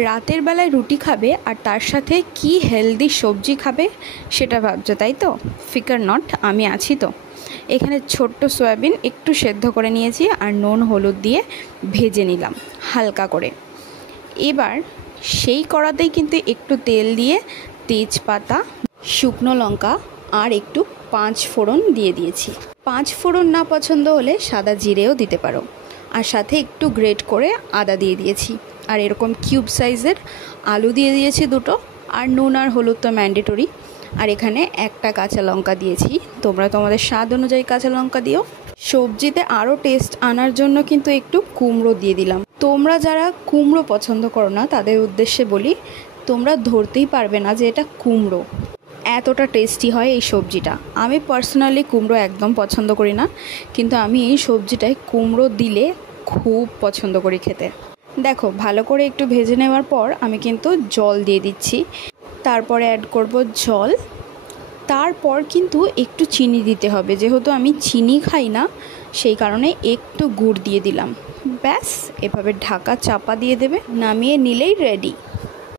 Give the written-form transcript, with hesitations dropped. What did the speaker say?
রাতের বেলায় রুটি খাবে আর তার সাথে কি হেলদি সবজি খাবে সেটা ভাবছো, তাই তো? ফিকার নট, আমি আছি তো। এখানে ছোট্ট সয়াবিন একটু সেদ্ধ করে নিয়েছি আর নুন হলুদ দিয়ে ভেজে নিলাম হালকা করে। এবার সেই কড়াতেই কিন্তু একটু তেল দিয়ে তেজপাতা, শুকনো লঙ্কা আর একটু 5 ফোড়ন দিয়ে দিয়েছি। 5 ফোড়ন না পছন্দ হলে সাদা জিরেও দিতে পারো। আর সাথে একটু গ্রেট করে আদা দিয়ে দিয়েছি। আর এরকম কিউব সাইজের আলু দিয়ে দিয়েছি 2টো। আর নুন আর হলুদ তো ম্যান্ডেটরি। আর এখানে একটা কাঁচা লঙ্কা দিয়েছি, তোমরা তোমাদের স্বাদ অনুযায়ী কাঁচা লঙ্কা দিও। সবজিতে আরও টেস্ট আনার জন্য কিন্তু একটু কুমড়ো দিয়ে দিলাম। তোমরা যারা কুমড়ো পছন্দ করো না তাদের উদ্দেশ্যে বলি, তোমরা ধরতেই পারবে না যে এটা কুমড়ো, এতটা টেস্টি হয় এই সবজিটা। আমি পার্সোনালি কুমড়ো একদম পছন্দ করি না, কিন্তু আমি এই সবজিটায় কুমড়ো দিলে খুব পছন্দ করি খেতে। দেখো, ভালো করে একটু ভেজে নেওয়ার পর আমি কিন্তু জল দিয়ে দিচ্ছি। তারপরে অ্যাড করব জল। তারপর কিন্তু একটু চিনি দিতে হবে, যেহেতু আমি চিনি খাই না সেই কারণে একটু গুড় দিয়ে দিলাম। ব্যাস, এভাবে ঢাকা চাপা দিয়ে দেবে, নামিয়ে নিলেই রেডি।